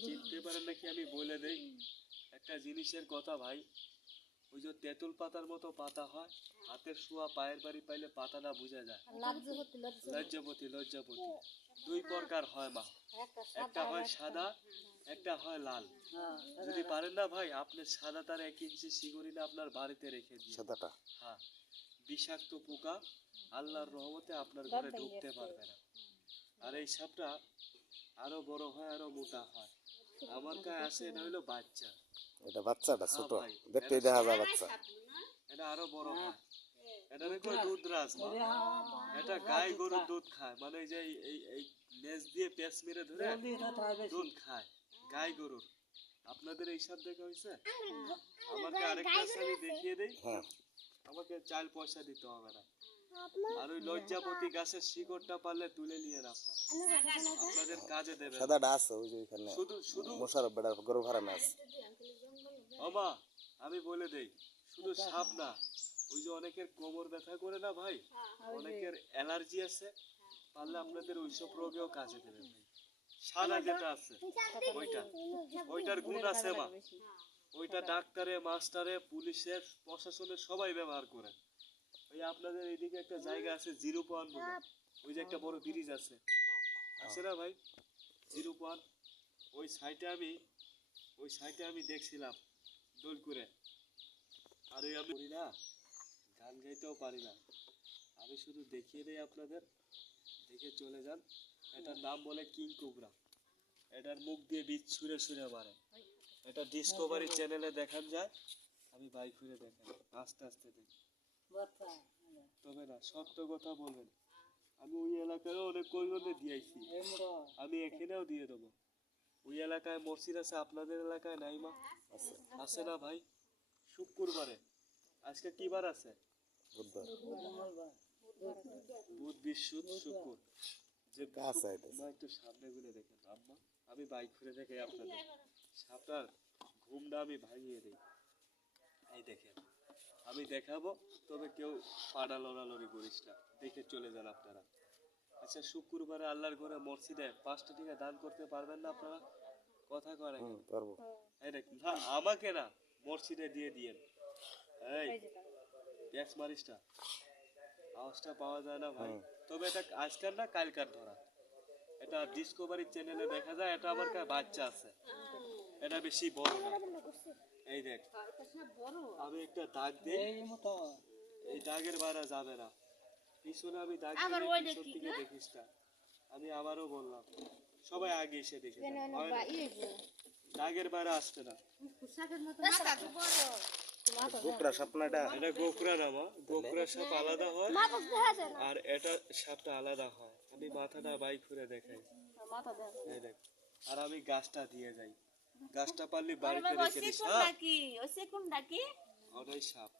চিনতে পারেন নাকি আমি বলে দেই একটা জিনিসের কথা ভাই। ওই যে তেঁতুল পাতার মতো পাতা হয়, হাতের শোয়া পায়ের বাড়ি পাইলে পাতাটা বোঝা যায়। লজ্জাপতি লজ্জাপতি দুই প্রকার হয় মা, একটা হয় সাদা, একটা হয় লাল। যদি পারেন না ভাই, আপনি সাদা তার 1 ইঞ্চি শিকড়িনা আপনার বাড়িতে রেখে দিন। সাদাটা হ্যাঁ, বিষাক্ত পোকা আল্লাহর রহমতে আপনার ঘরে ঢুকতে পারবে না। আর এই সাপটা আরো বড় হয়, আরো মোটা হয়। আমার কাছে আছে, এটা হলো বাচ্চা। এটা বাচ্চাটা ছোট, দেখতেই দেখা যায় বাচ্চা। এটা আরো বড় হয়, এটা কই দুধরাজ মা। এটা গাই গরুর দুধ খায়, মানে এই যে এই নেজ দিয়ে পেঁচ মেরে ধরে দুধ খায় গাই গরুর। আপনাদের এই সাপ দেখা হয়েছে? আমাকে আরেকটা আমি দেখিয়ে দেই, আমাকে 4 পয়সা দিতে হবে না। আর ওই লজ্জাপতি গাছের শিকড়টা পারলে তুলে নিয়ে আপনারা, আপনাদের কাজে দেবে। সাদাটা আছে ওই যে এখানে, শুধু শুধু মোশারফ বেড়া গরু ফার্মে আছে। ওমা আমি বলে দেই, শুধু সাপ না, ওই যে অনেকের কোমর ব্যথা করে না ভাই, অনেকের অ্যালার্জি আছে, পারলে আপনাদের ওইসব রোগেও কাজে দেবে ভাই। সাদা যেটা আছে ওইটার গুণ আছে মা, ওইটা ডাক্তারে, মাস্টারে, পুলিশের, প্রশাসনের সবাই ব্যবহার করে। ওই আপনাদের এইদিকে একটা জায়গা আছে 0 পয়েন্ট বলে, ওই যে একটা বড় ব্রিজ আছে না ভাই, 0 পয়েন্ট। ওই সাইটে আমি দেখছিলাম দোল করে। আর ওই আমি না গান গাইতেও পারি না, আমি শুধু দেখিয়ে দেই আপনাদের, দেখে চলে যান। এটার নাম বলে কিং কোবরা। এটার মুখ দিয়ে বীজ ছুঁড়ে ছুঁড়ে মারে। এটা ডিসকভারি চ্যানেলে দেখান যায়, আমি বাইক ঘুরে দেখাই, আস্তে আস্তে দেখি। তবে না, সত্য কথা বলবেন, আমি ওই এলাকায়ও অনেক কইবনে দিয়েছি, আমি এখানেও দিয়ে দেবো। ওই এলাকায় মসজিদ আছে, আপনাদের এলাকায় নাই মা? আছে না ভাই? শুক্রবারে, আজকে কি বার আছে? বুধ, বৃহস্পতি, শুক্র। যে একটু সামনে ঘুরে দেখেন আম্মা, আমি বাইক ঘুরে দেখে আপনাদের সাপটার ঘুমটা আমি ভাঙিয়ে দিই। এই দেখেন, আমি দেখাবো, তবে কেউ পাড়া লড়ালড়ি করিস না, দেখে চলে যান আপনারা। আচ্ছা, শুক্রবারে আল্লাহর ঘরে মসজিদে 5টা টাকা দান করতে পারবেন না আপনারা? কথা করে পারবো। এই দেখুন, আমাকে না, মসজিদে দিয়ে দিয়েন। এই ট্যাক্স মারিসটা, আওয়াজটা পাওয়া যায় না ভাই। তবে এটা আজকাল না, কালকার ধরা। এটা ডিসকভারি চ্যানেলে দেখা যায়। এটা আমার কাছে বাচ্চা আছে, এটা বেশি বড় না। এই দেখ, আমি একটা দাগ দিই, এই দাগের বাইরে যাবে না। পিছনে আমি দাগ দিই, পিছন থেকে দেখিস না। আমি আবারও বললাম, সবাই আগে এসে দেখে দাগের বাইরে আসতে না। গোকরা সাপ না এটা? এটা গোকরা না মা, গোকরা সাপ আলাদা হয়, আর এটা সাপটা আলাদা হয়। আমি মাথাটা বাইক ঘুরে দেখাই, এই দেখ। আর আমি গাছটা দিয়ে যাই, গাছটা পারলি বাড়িতে রেখে দিস। ওটাই সাপ।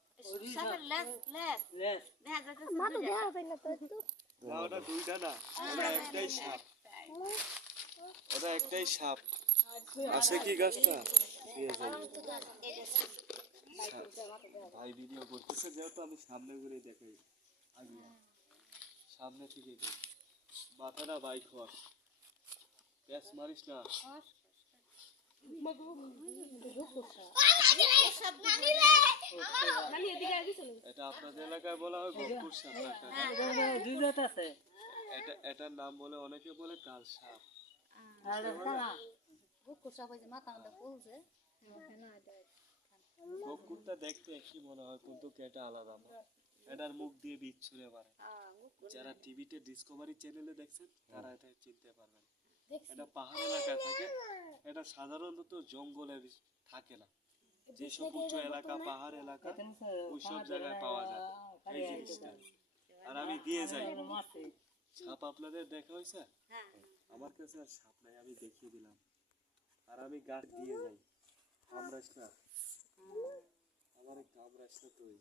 না, ওটা দুইটা না, ওটা একটাই সাপ, ওটা একটাই সাপ। আছে কি গাছটা দিয়ে যাই। ভাই ভিডিও করতেছে যেহেতু, আমি সামনে ঘুরে দেখাই, আগে সামনে থেকে দেখ, মাথাটা বাইক হওয়ার প্যাস মারিস না। এটা আপনাদের এলাকায় বলা হয় গোপুর সাপ। এটার নাম বলে, অনেকে বলে কাল সাপ। গোকুরটা দেখতে একই মনে হয়, কিন্তু এটা আলাদা না। এটার মুখ দিয়ে বীজ ছুঁড়ে মারে। যারা টিভিতে ডিসকভারি চ্যানেলে দেখছেন তারা এটা চিনতে পারবেন। এটা পাহাড় এলাকায় থাকে, এটা সাধারণত জঙ্গলে থাকে না। যেসব উঁচু এলাকা, পাহাড় এলাকা, ওইসব জায়গায় পাওয়া যায় এই জিনিসটা। আর আমি দিয়ে যাই। সাপ আপনাদের দেখা হয়েছে? আমার কাছে আর সাপ নাই, আমি দেখিয়ে দিলাম। আর আমি গাছ দিয়ে যাই, কামড়াস না, আমার কামড়াস না তুই।